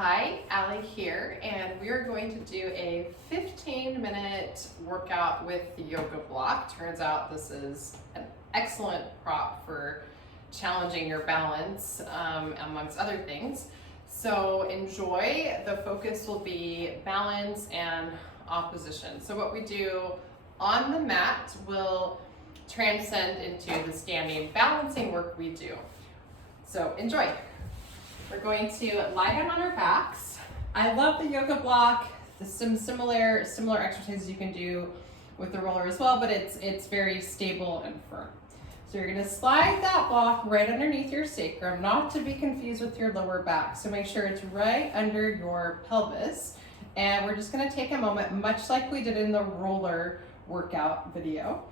Hi, Allie here, and we are going to do a 15-minute workout with the yoga block. Turns out this is an excellent prop for challenging your balance, amongst other things. So enjoy. The focus will be balance and opposition. So what we do on the mat will transcend into the standing balancing work we do. So enjoy. We're going to lie down on our backs. I love the yoga block. There's some similar exercises you can do with the roller as well, but it's very stable and firm. So you're gonna slide that block right underneath your sacrum, not to be confused with your lower back. So make sure it's right under your pelvis. And we're just gonna take a moment, much like we did in the roller workout video.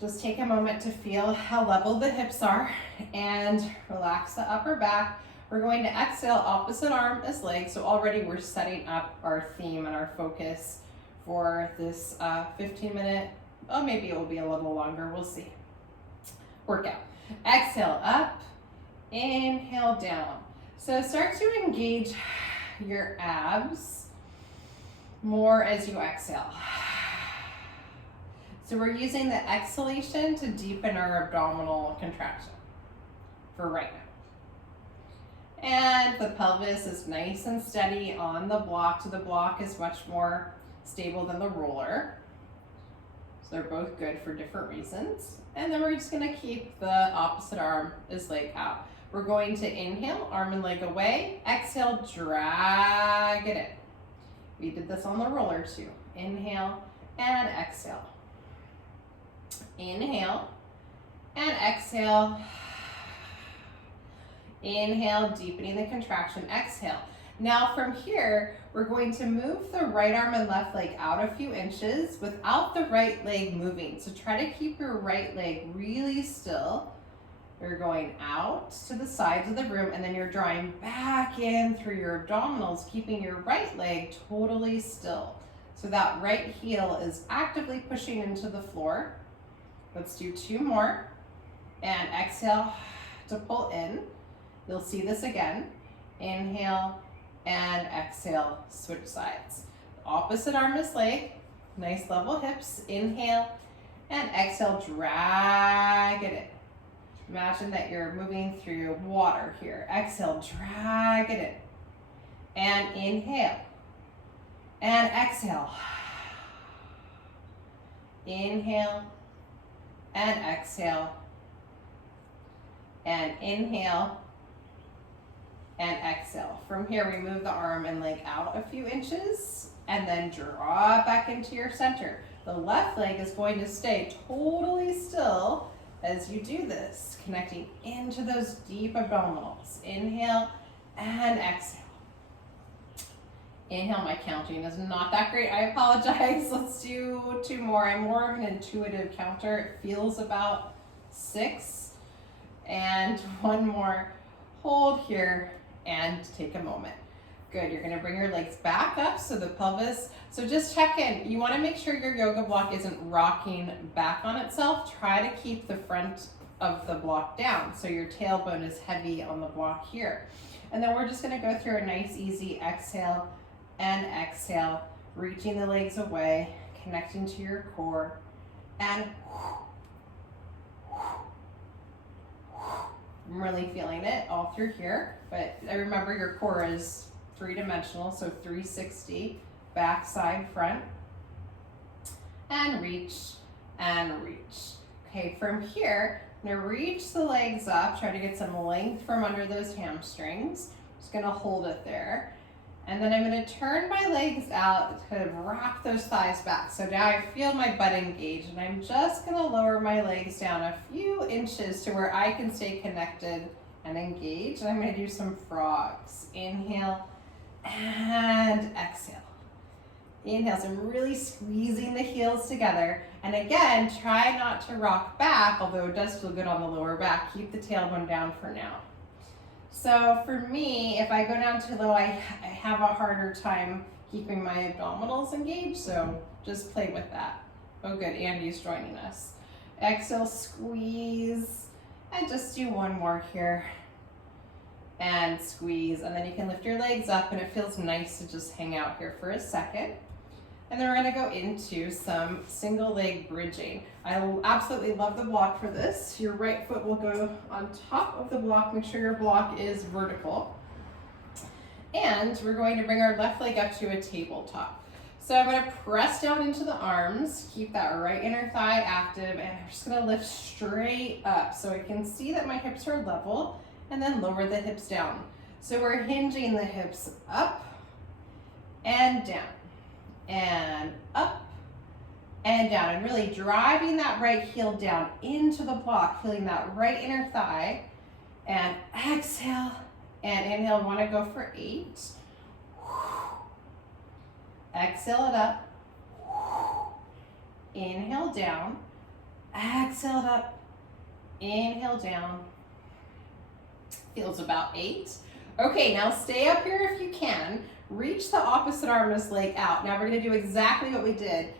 Just take a moment to feel how level the hips are and relax the upper back. We're going to exhale, opposite arm as leg. So already we're setting up our theme and our focus for this 15-minute, well, maybe it will be a little longer, we'll see. Workout. Exhale up, inhale down. So start to engage your abs more as you exhale. So we're using the exhalation to deepen our abdominal contraction for right now. And the pelvis is nice and steady on the block, so the block is much more stable than the roller. So they're both good for different reasons. And then we're just gonna keep the opposite arm as leg out. We're going to inhale, arm and leg away. Exhale, drag it in. We did this on the roller too. Inhale and exhale. Inhale and exhale. Inhale, deepening the contraction, exhale. Now from here, we're going to move the right arm and left leg out a few inches without the right leg moving. So try to keep your right leg really still. You're going out to the sides of the room and then you're drawing back in through your abdominals, keeping your right leg totally still. So that right heel is actively pushing into the floor. Let's do two more. And exhale to pull in. You'll see this again. Inhale and exhale, switch sides. Opposite arm is leg, nice level hips. Inhale and exhale, drag it in. Imagine that you're moving through water here. Exhale, drag it in. And inhale and exhale. Inhale and exhale. And inhale and exhale. From here, we move the arm and leg out a few inches and then draw back into your center. The left leg is going to stay totally still as you do this, connecting into those deep abdominals. Inhale and exhale. Inhale, my counting is not that great, I apologize. Let's do two more. I'm more of an intuitive counter. It feels about 6. And one more. Hold here and take a moment. Good, you're gonna bring your legs back up so the pelvis, so just check in. You wanna make sure your yoga block isn't rocking back on itself. Try to keep the front of the block down so your tailbone is heavy on the block here. And then we're just gonna go through a nice easy exhale and exhale, reaching the legs away, connecting to your core, and I'm really feeling it all through here, but I remember your core is 3-dimensional, so 360, back, side, front, and reach, and reach. Okay, from here, I'm gonna reach the legs up, try to get some length from under those hamstrings. Just gonna hold it there. And then I'm gonna turn my legs out, kind of wrap those thighs back. So now I feel my butt engaged, and I'm just gonna lower my legs down a few inches to where I can stay connected and engaged. And I'm gonna do some frogs. Inhale and exhale. Inhale, so I'm really squeezing the heels together. And again, try not to rock back, although it does feel good on the lower back. Keep the tailbone down for now. So for me, if I go down too low, I have a harder time keeping my abdominals engaged, so just play with that. Oh good, Andy's joining us. Exhale, squeeze, and just do one more here. and squeeze. And then you can lift your legs up, and it feels nice to just hang out here for a second. And then we're gonna go into some single leg bridging. I absolutely love the block for this. Your right foot will go on top of the block. Make sure your block is vertical. And we're going to bring our left leg up to a tabletop. So I'm gonna press down into the arms, keep that right inner thigh active, and I'm just gonna lift straight up so I can see that my hips are level, and then lower the hips down. So we're hinging the hips up and down, and up and down, and really driving that right heel down into the block, feeling that right inner thigh, and exhale and inhale. Want to go for 8. Exhale it up. Inhale down. Exhale it up. Inhale down. Feels about 8. Okay, now stay up here if you can. Reach the opposite arm as leg out. Now we're going to do exactly what we did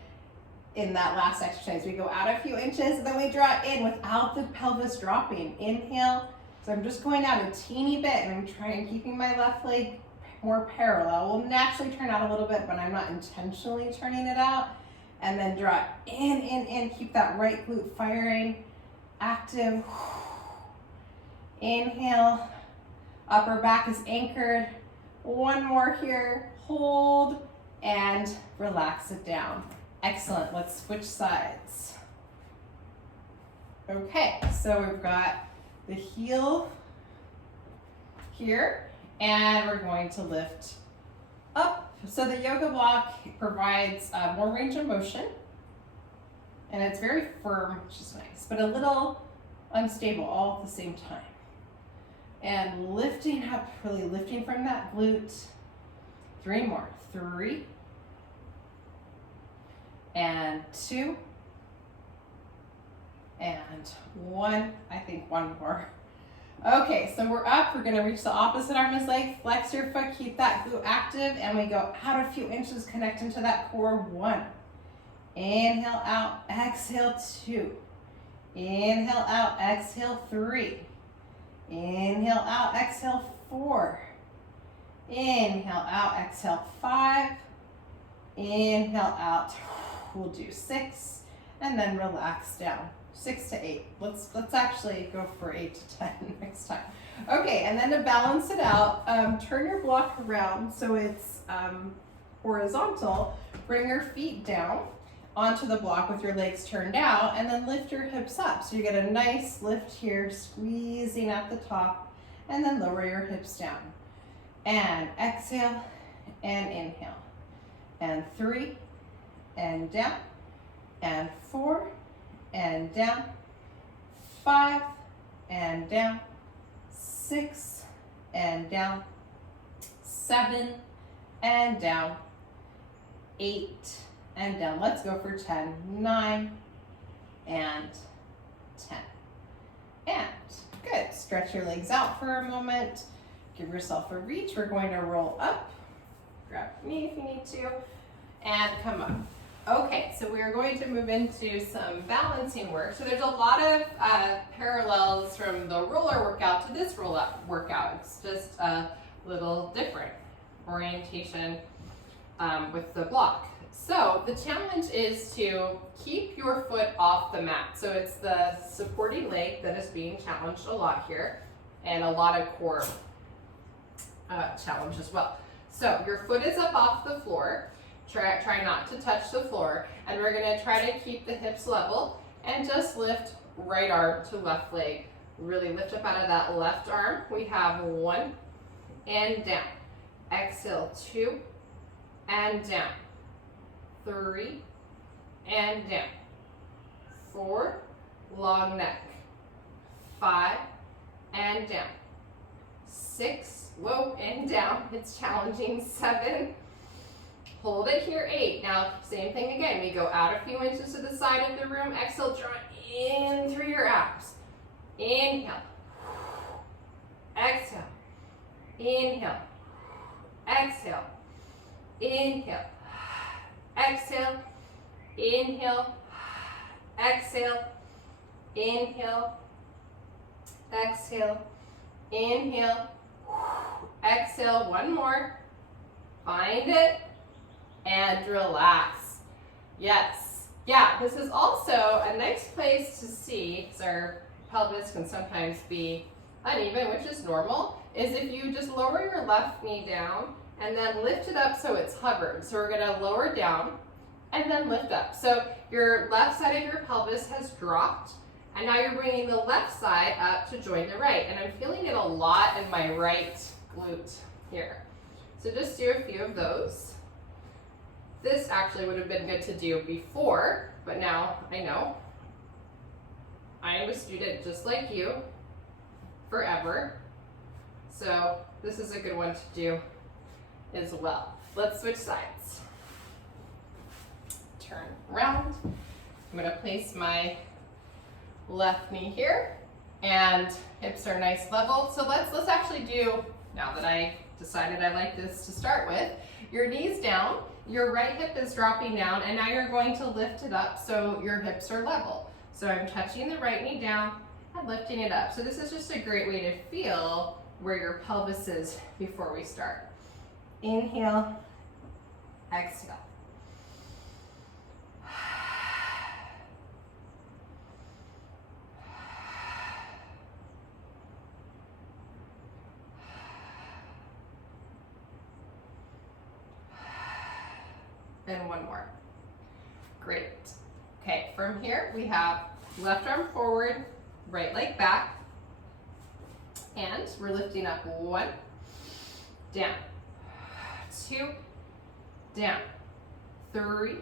in that last exercise. We go out a few inches, and then we draw in without the pelvis dropping. Inhale. So I'm just going out a teeny bit, and I'm trying keeping my left leg more parallel. We'll naturally turn out a little bit, but I'm not intentionally turning it out. And then draw in. Keep that right glute firing, active. Inhale. Upper back is anchored. One more here. Hold and relax it down. Excellent. Let's switch sides. Okay, so we've got the heel here, and we're going to lift up. So the yoga block provides more range of motion, and it's very firm, which is nice, but a little unstable all at the same time. And lifting up, really lifting from that glute. 3 more. 3 and 2 and 1. I think 1 more. Okay, so we're up. We're gonna reach the opposite arm as leg. Flex your foot, keep that glute active, and we go out a few inches, connect into that core. 1. Inhale out, exhale 2. Inhale out, exhale 3. Inhale out, exhale 4. Inhale out, exhale 5. Inhale out, we'll do 6, and then relax down. 6 to 8. Let's actually go for 8 to 10 next time. Okay, and then to balance it out, turn your block around so it's horizontal. Bring your feet down onto the block with your legs turned out, and then lift your hips up. So you get a nice lift here, squeezing at the top, and then lower your hips down. And exhale and inhale. And 3 and down, and 4 and down, 5 and down, 6 and down, 7 and down, 8 and down. Let's go for 10. 9 and 10. And good. Stretch your legs out for a moment. Give yourself a reach. We're going to roll up. Grab your knee if you need to. And come up. Okay, so we are going to move into some balancing work. So there's a lot of parallels from the roller workout to this roll-up workout. It's just a little different orientation with the block. So the challenge is to keep your foot off the mat. So it's the supporting leg that is being challenged a lot here, and a lot of core challenge as well. So your foot is up off the floor. Try not to touch the floor, and we're gonna try to keep the hips level and just lift right arm to left leg. Really lift up out of that left arm. We have 1 and down. Exhale, 2 and down. 3 and down. 4, long neck. 5 and down. 6, whoa, and down. It's challenging. 7. Hold it here. 8. Now, same thing again. We go out a few inches to the side of the room. Exhale, draw in through your abs. Inhale. Exhale. Inhale. Exhale. Inhale. Exhale. Inhale. Exhale. Inhale. Exhale. Inhale. Exhale, one more. Find it and relax. Yes. Yeah, this is also a nice place to see, because our pelvis can sometimes be uneven, which is normal, is if you just lower your left knee down and then lift it up so it's hovered. So we're gonna lower down and then lift up. So your left side of your pelvis has dropped, and now you're bringing the left side up to join the right. And I'm feeling it a lot in my right glute here. So just do a few of those. This actually would have been good to do before, but now I know. I am a student just like you, forever. So this is a good one to do as well. Let's switch sides. Turn around. I'm gonna place my left knee here, and hips are nice level. So let's actually do, now that I decided I like this to start with, your knees down, your right hip is dropping down, and now you're going to lift it up so your hips are level. So I'm touching the right knee down and lifting it up. So this is just a great way to feel where your pelvis is before we start. Inhale, exhale. And one more. Great. Okay, from here we have left arm forward, right leg back, and we're lifting up 1, down, 2, down, 3,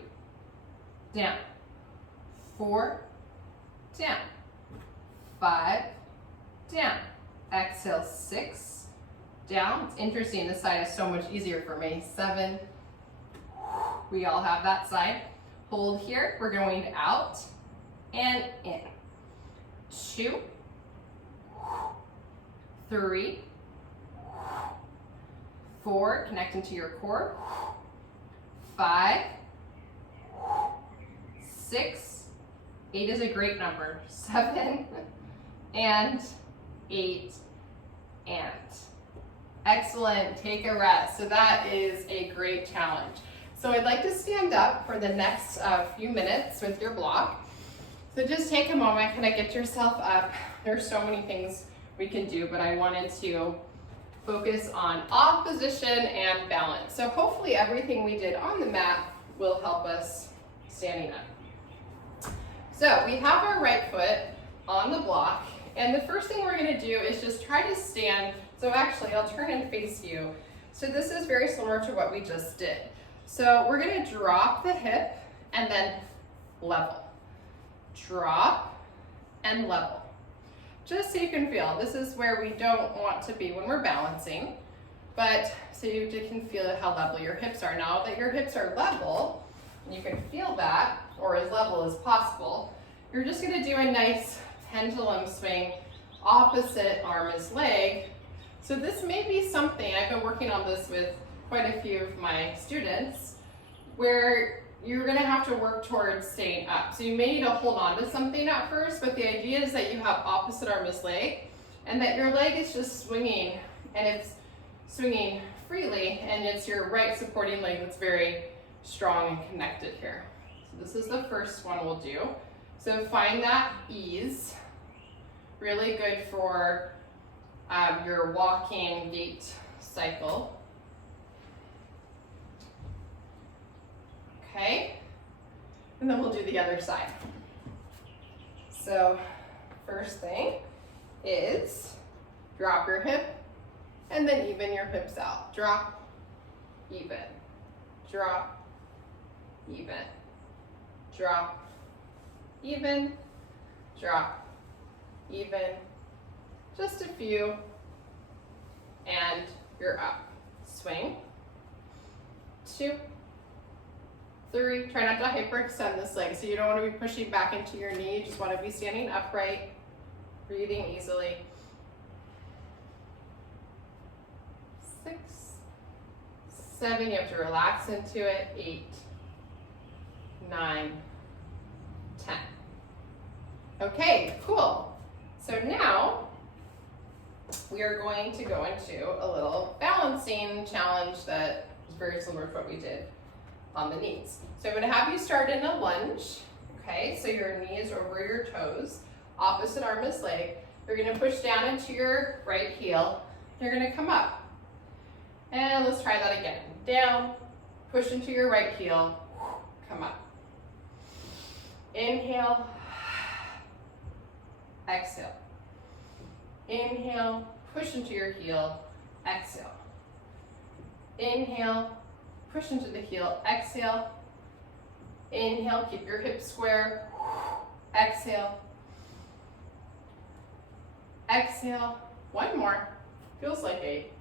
down, 4, down, 5, down. Exhale, 6, down. It's interesting, this side is so much easier for me. 7, we all have that side. Hold here, we're going out and in. 2, 3, 4, connecting to your core. 5, 6, 8 is a great number. 7, and 8, and. Excellent, take a rest. So that is a great challenge. So I'd like to stand up for the next few minutes with your block. So just take a moment, kind of get yourself up. There's so many things we can do, but I wanted to focus on opposition and balance. So hopefully everything we did on the mat will help us standing up. So we have our right foot on the block, and the first thing we're gonna do is just try to stand. So actually, I'll turn and face you. So this is very similar to what we just did. So we're gonna drop the hip and then level. Drop and level. Just so you can feel, this is where we don't want to be when we're balancing, but so you can feel how level your hips are. Now that your hips are level, and you can feel that, or as level as possible, you're just gonna do a nice pendulum swing, opposite arm is leg. So this may be something, I've been working on this with quite a few of my students, where you're gonna have to work towards staying up. So you may need to hold on to something at first, but the idea is that you have opposite arm as leg, and that your leg is just swinging, and it's swinging freely, and it's your right supporting leg that's very strong and connected here. So this is the first one we'll do. So find that ease, really good for your walking gait cycle. Okay, and then we'll do the other side. So first thing is drop your hip and then even your hips out. Drop, even, drop, even, drop, even, drop, even. Just a few, and you're up. Swing, 2, 3, try not to hyperextend this leg. So you don't want to be pushing back into your knee, you just want to be standing upright, breathing easily. 6, 7, you have to relax into it. 8, 9, 10. Okay, cool. So now we are going to go into a little balancing challenge that is very similar to what we did on the knees. So I'm going to have you start in a lunge. Okay, so your knee is over your toes, opposite arm is leg. You're going to push down into your right heel. You're going to come up. And let's try that again. Down, push into your right heel, come up. Inhale, exhale. Inhale, push into your heel, exhale. Inhale, push into the heel, exhale. Inhale, keep your hips square, exhale. Exhale, one more, feels like 8.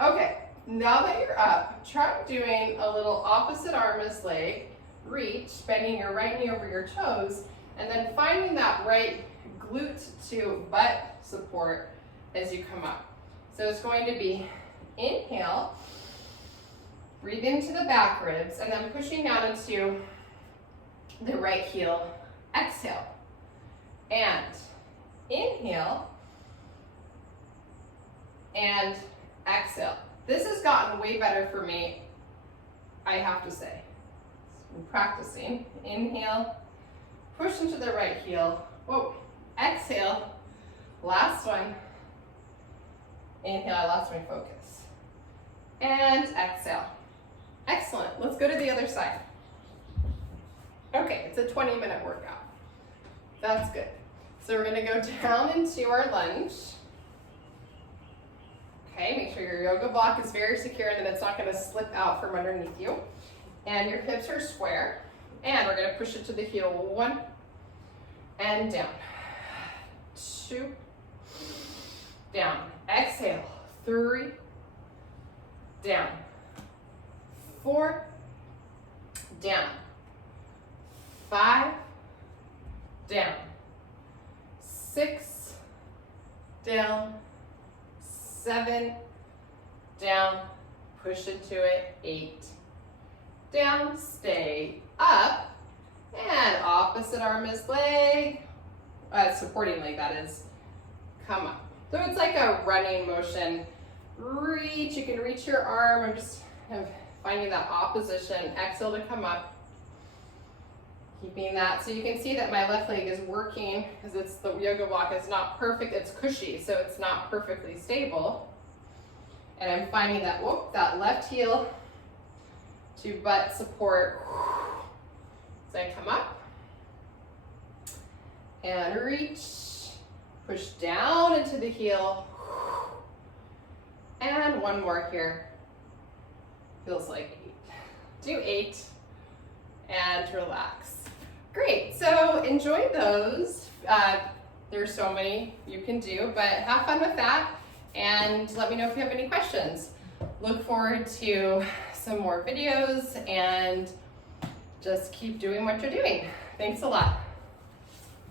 Okay, now that you're up, try doing a little opposite arm as leg, reach, bending your right knee over your toes, and then finding that right glute to butt support as you come up. So it's going to be inhale, breathe into the back ribs, and then pushing down into the right heel, exhale. And inhale, and exhale. This has gotten way better for me, I have to say. I'm practicing. Inhale, push into the right heel. Whoa, exhale. Last one. Inhale, I lost my focus. And exhale. Excellent. Let's go to the other side. Okay, it's a 20-minute workout. That's good. So we're going to go down into our lunge. Okay, make sure your yoga block is very secure and that it's not going to slip out from underneath you. And your hips are square. And we're going to push it to the heel. 1 and down. 2. Down. Exhale. 3. Down. 4. Down. 5. Down. 6. Down. 7. Down. Push into it. 8. Down. Stay up. And opposite arm is leg. Supporting leg, that is. Come up. So it's like a running motion. Reach. You can reach your arm. I'm just kind of finding that opposition. Exhale to come up. Keeping that. So you can see that my left leg is working because it's the yoga block is not perfect. It's cushy, so it's not perfectly stable. And I'm finding that, whoop, that left heel to butt support. So I come up and reach, push down into the heel. And one more here. Feels like 8. Do 8 and relax. Great, so enjoy those. There's so many you can do, but have fun with that and let me know if you have any questions. Look forward to some more videos and just keep doing what you're doing. Thanks a lot.